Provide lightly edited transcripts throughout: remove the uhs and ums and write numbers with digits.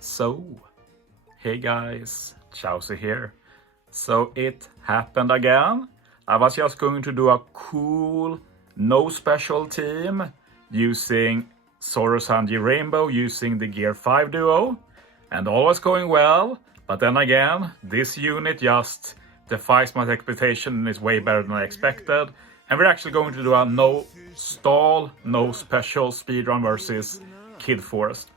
So, hey guys, Chauzu here. So it happened again. I was just going to do a cool, no special team using Sorosanji Rainbow using the Gear 5 duo. And all was going well, but then again, this unit just defies my expectation and is way better than I expected. And we're actually going to do a no stall, no special speedrun versus Kid Forest.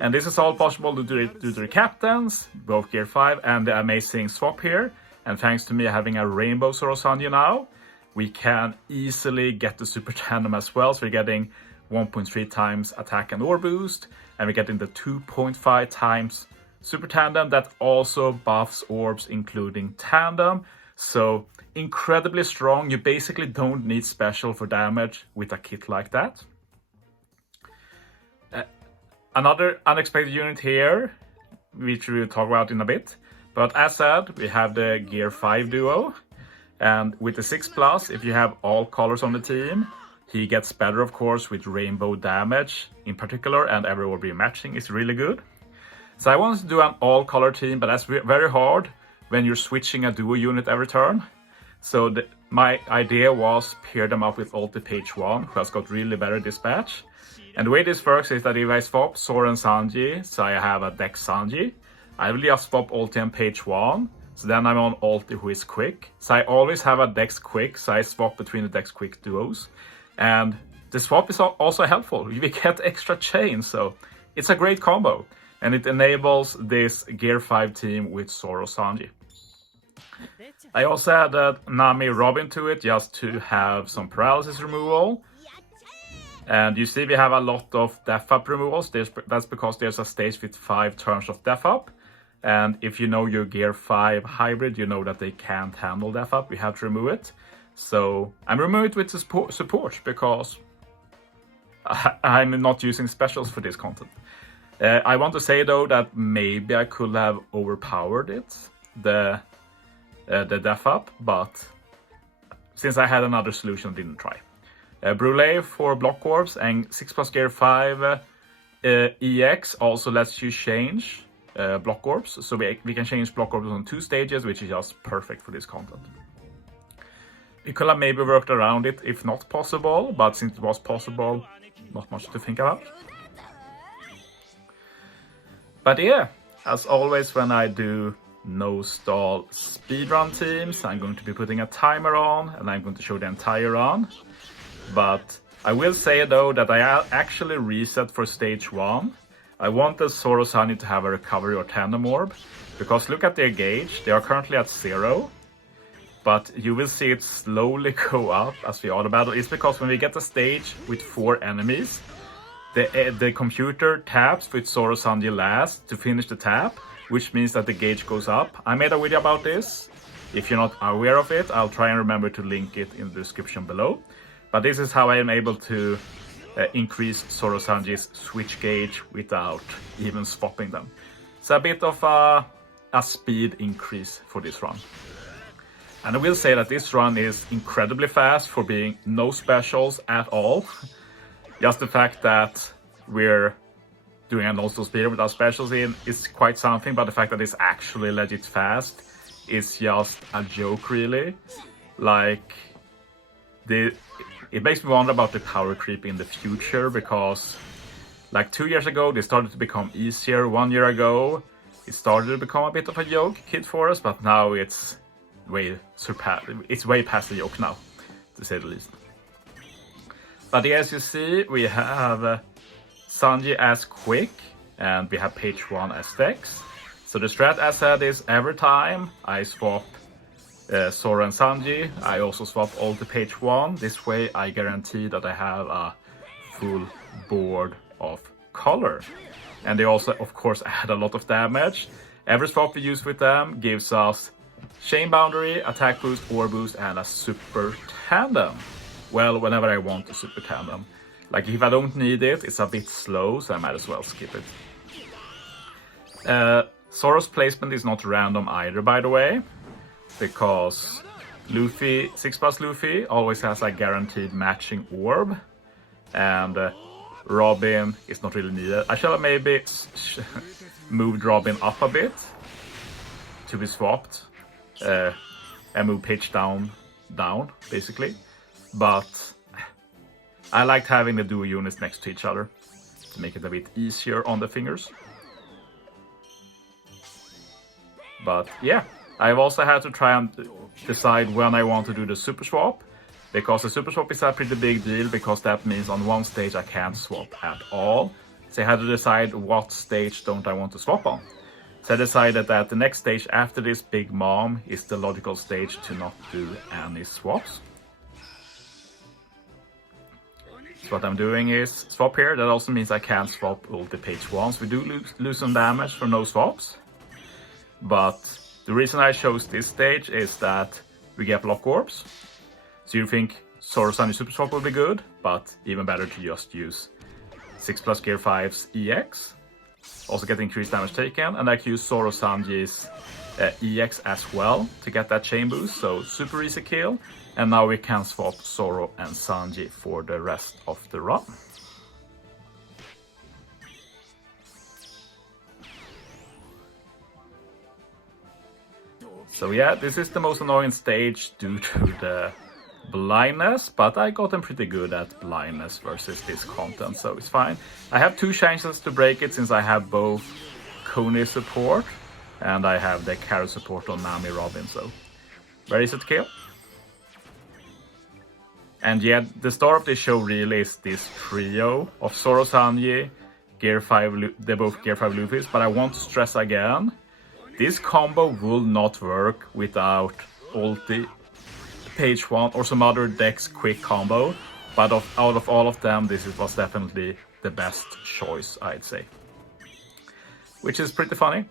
And this is all possible due to the captains, both Gear 5 and the amazing swap here. And thanks to me having a Rainbow Sorosanji now, we can easily get the Super Tandem as well. So we're getting 1.3 times attack and ore boost, and we're getting the 2.5 times Super Tandem that also buffs orbs, including Tandem. So incredibly strong. You basically don't need special for damage with a kit like that. Another unexpected unit here, which we will talk about in a bit. But as said, we have the Gear 5 duo. And with the 6+, if you have all colors on the team, he gets better, of course, with rainbow damage in particular, and every orb matching is really good. So I wanted to do an all-color team, but that's very hard when you're switching a duo unit every turn. So my idea was pair them up with ulti page 1, who has got really better dispatch. And the way this works is that if I swap Soren Sanji, so I have a Dex Sanji, I will just swap ulti on page 1. So then I'm on ulti who is quick. So I always have a Dex quick, so I swap between the Dex quick duos. And the swap is also helpful. You get extra chains, so it's a great combo. And it enables this Gear 5 team with Sorosanji. I also added Nami Robin to it just to have some paralysis removal. And you see we have a lot of def up removals. That's because there's a stage with 5 turns of def up. And if you know your Gear 5 hybrid, you know that they can't handle def up. We have to remove it. So I'm removing it with support because I'm not using specials for this content. I want to say though that maybe I could have overpowered it, the def up, but since I had another solution, I didn't try. Brûlé for block orbs and 6+ Gear 5 EX also lets you change block orbs. So we can change block orbs on 2 stages, which is just perfect for this content. We could have maybe worked around it if not possible, but since it was possible, not much to think about. But yeah, as always when I do no stall speedrun teams, I'm going to be putting a timer on and I'm going to show the entire run. But I will say though that I actually reset for stage 1. I wanted Sorosanji to have a recovery or tandem orb, because look at their gauge, they are currently at 0. But you will see it slowly go up as we auto battle. It's because when we get a stage with 4 enemies, the computer taps with Sorosanji last to finish the tap, which means that the gauge goes up. I made a video about this. If you're not aware of it, I'll try and remember to link it in the description below. But this is how I am able to increase Sorosanji's switch gauge without even swapping them. So a bit of a speed increase for this run. And I will say that this run is incredibly fast for being no specials at all. Just the fact that we're doing an also speed without specials in is quite something, but the fact that it's actually legit fast is just a joke really. Like, it makes me wonder about the power creep in the future, because like 2 years ago they started to become easier. 1 year ago it started to become a bit of a joke, Kid Forest, but now it's way past the joke now, to say the least. But as you see, we have Sanji as quick and we have page 1 as Dex. So the strat as said is every time I swap Sora and Sanji, I also swap all to page 1. This way I guarantee that I have a full board of color. And they also of course add a lot of damage. Every swap we use with them gives us chain boundary, attack boost, ore boost, and a super tandem. Well, whenever I want a super tandem. Like if I don't need it, it's a bit slow, so I might as well skip it. Sora's placement is not random either, by the way, because Luffy, 6+ Luffy always has a guaranteed matching orb, and Robin is not really needed. I shall maybe moved Robin up a bit to be swapped and move pitch down, basically. But I liked having the duo units next to each other to make it a bit easier on the fingers. But yeah, I've also had to try and decide when I want to do the super swap, because the super swap is a pretty big deal, because that means on one stage I can't swap at all. So I had to decide what stage don't I want to swap on. So I decided that the next stage after this Big Mom is the logical stage to not do any swaps. So what I'm doing is swap here. That also means I can't swap ulti page 1. So we do lose some damage for no swaps. But the reason I chose this stage is that we get block orbs. So you think Zoro Sanji super swap will be good, but even better to just use 6+ Gear 5's EX. Also get increased damage taken, and I can use Zoro Sanji's EX as well to get that chain boost, so super easy kill. And now we can swap Zoro and Sanji for the rest of the run. So yeah, this is the most annoying stage due to the blindness, but I got them pretty good at blindness versus this content, so it's fine. I have 2 chances to break it since I have both Coney support and I have the carry support on Nami Robin, so very easy to kill. And yeah, the star of this show really is this trio of Zoro Sanji, Gear 5, they're both Gear 5 Luffy's, but I want to stress again, this combo will not work without ulti page 1 or some other Dex quick combo, but out of all of them, this was definitely the best choice, I'd say. Which is pretty funny.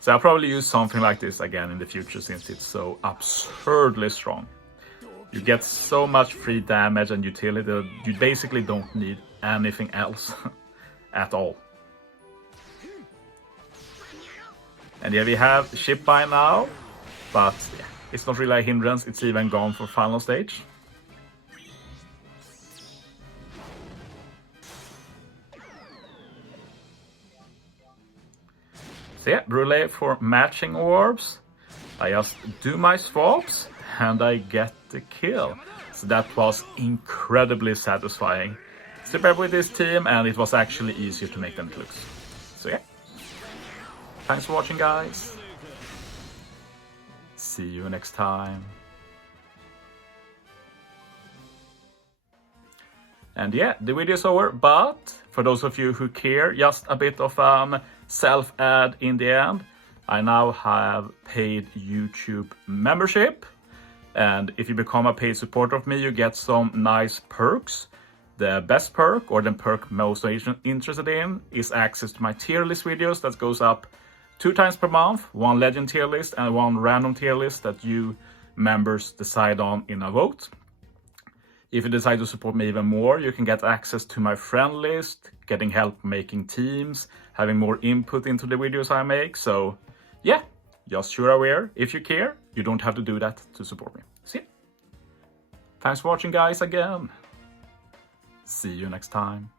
So I'll probably use something like this again in the future since it's so absurdly strong. You get so much free damage and utility that you basically don't need anything else at all. And yeah, we have ship by now, but yeah, it's not really a hindrance, it's even gone for final stage. So yeah, Brûlé for matching orbs. I just do my swaps and I get the kill. So that was incredibly satisfying. Super with this team, and it was actually easier to make them lose. So yeah. Thanks for watching, guys. See you next time. And yeah, the video's over, but for those of you who care, just a bit of self-ad in the end. I now have paid YouTube membership. And if you become a paid supporter of me, you get some nice perks. The best perk, or the perk most interested in, is access to my tier list videos that goes up 2 times per month, 1 legend tier list and 1 random tier list that you members decide on in a vote. If you decide to support me even more, you can get access to my friend list, getting help making teams, having more input into the videos I make. So yeah, just so you're aware, if you care, you don't have to do that to support me. See ya. Thanks for watching, guys, again. See you next time.